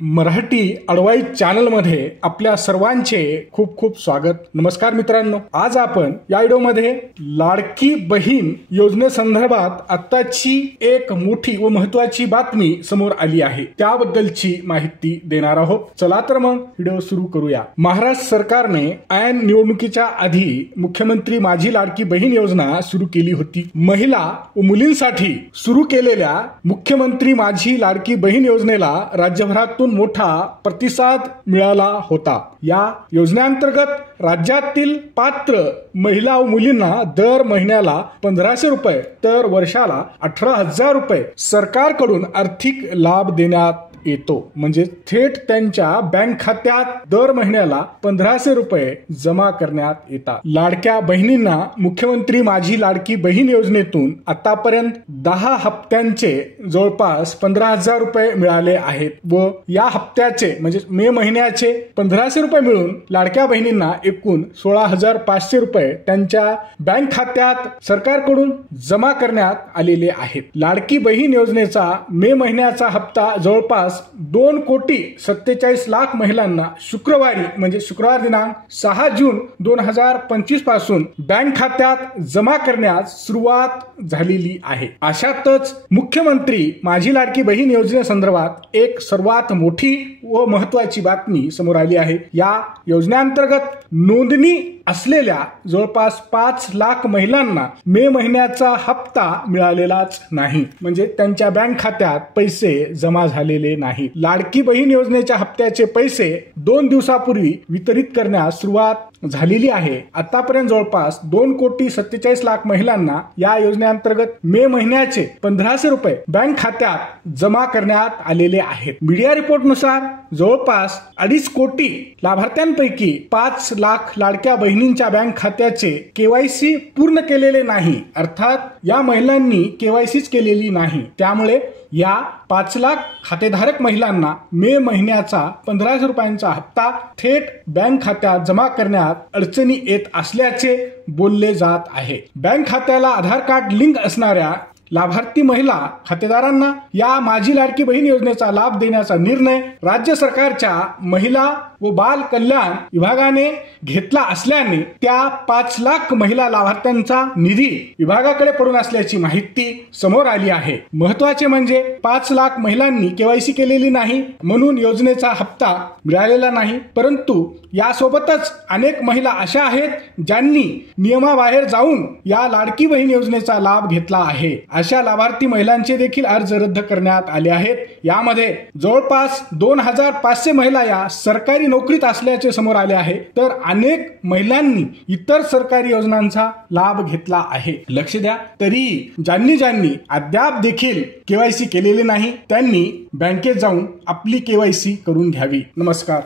Marathi अडवाई channel मध्ये आपल्या सर्वांचे खूप खूप स्वागत। नमस्कार मित्रांनो, आज आपण या व्हिडिओमध्ये लाडकी बहीण योजनेसंदर्भात आताची एक मोठी व महत्त्वाची बातमी समोर आली आहे त्याबद्दलची माहिती देणार आहोत। चला तर मग व्हिडिओ सुरू करूया। महाराष्ट्र सरकारने ऐन निवडणुकीच्या आधी मुख्यमंत्री माझी लाडकी बहीण योजना सुरू केली होती। महिला व मुलींसाठी सुरू केलेल्या मुख्यमंत्री माझी लाडकी बहीण योजनेला राज्यभरात मोठा प्रतिसाद मिळाला होता। या योजनेअंतर्गत राज्यातील पात्र महिला व मुलींना दर महिन्याला 1500 रुपये तर वर्षाला 18,000 रुपये सरकारकडून आर्थिक लाभ देण्यात येतो। म्हणजे थेट त्यांच्या बँक खात्यात दर महिन्याला 1500 रुपये जमा करण्यात येतात। लाडक्या बहिणींना मुख्यमंत्री माझी लाडकी बहीण योजनेतून आतापर्यंत 10 हप्त्यांचे जवळपास 15,000 रुपये मिळाले आहेत व या हप्त्याचे म्हणजे मे महिन्याचे 1500 रुपये मिळून लाडक्या बहिणींना एकूण 16,500 रुपये त्यांच्या बँक खात्यात सरकारकडून जमा करण्यात आलेले आहेत। लाडकी बहीण योजनेचा मे महिन्याचा हप्ता जवळपास 2,47,00,000 महिलांना शुक्रवारी म्हणजे शुक्रवार दिनांक 6 जून 2025 पासून बँक खात्यात जमा करण्यास सुरुवात झालेली आहे। अशातच मुख्यमंत्री माझी लाडकी बहीण योजनेसंदर्भात एक सर्वात मोठी व महत्त्वाची बातमी समोर आली आहे। या योजनेअंतर्गत नोंदणी असलेल्या जवळपास 5 लाख महिलांना मे महिन्याचा हप्ता मिळालेलाच नाही, म्हणजे त्यांच्या बँक खात्यात पैसे जमा झालेले नाही। लाडकी बहीण योजनेच्या हप्त्याचे पैसे 2 दिवसापूर्वी वितरित करण्यास सुरुवात झालेली आहे। आतापर्यंत जवळपास 2,47,00,000 महिलांना या योजनेअंतर्गत मे महिन्याचे 1500 रुपये बँक खात्यात जमा करण्यात आलेले आहेत। मीडिया रिपोर्टनुसार जवळपास 2.5 कोटी लाभार्थ्यांपैकी 5 लाख लाडक्या बहिणींच्या बँक खात्याचे केवायसी पूर्ण केलेले नाही, अर्थात या महिलांनी केवायसीच केलेली नाही। त्यामुळे या 5 लाख खातेधारक महिलांना मे महिन्याचा 1500 रुपयांचा हप्ता थेट बँक खात्यात जमा करण्यात अडचणी येत असल्याचे बोलले जात आहे। बँक खात्याला आधार कार्ड लिंक असणाऱ्या लाभार्थी महिला खातेदारांना या माझी लाडकी बहीण योजनेचा लाभ देण्याचा निर्णय राज्य सरकारच्या महिला व बाल कल्याण विभागाने घेतला असल्याने त्या 5 लाख महिला लाभार्थ्यांचा निधी विभागाकडे पडून असल्याची माहिती समोर आली आहे। महत्त्वाचे म्हणजे 5 लाख महिलांनी केवायसी केलेली नाही म्हणून योजनेचा हप्ता मिळालेला नाही, परंतु यासोबतच अनेक महिला अशा आहेत ज्यांनी नियमाबाहेर जाऊन या लाडकी बहीण योजनेचा लाभ घेतला आहे। अशा लाभार्थी महिलांचे देखील अर्ज रद्द करण्यात आले आहेत। यामध्ये जवळपास 2,500 महिला या सरकारी नोकरीत असल्याचे समोर आले आहे, तर अनेक महिलांनी इतर सरकारी योजनांचा लाभ घेतला आहे। लक्ष द्या, तरी ज्यांनी अद्याप देखील केवायसी केलेले नाही त्यांनी बँकेत जाऊन आपली केवायसी करून घ्यावी। नमस्कार।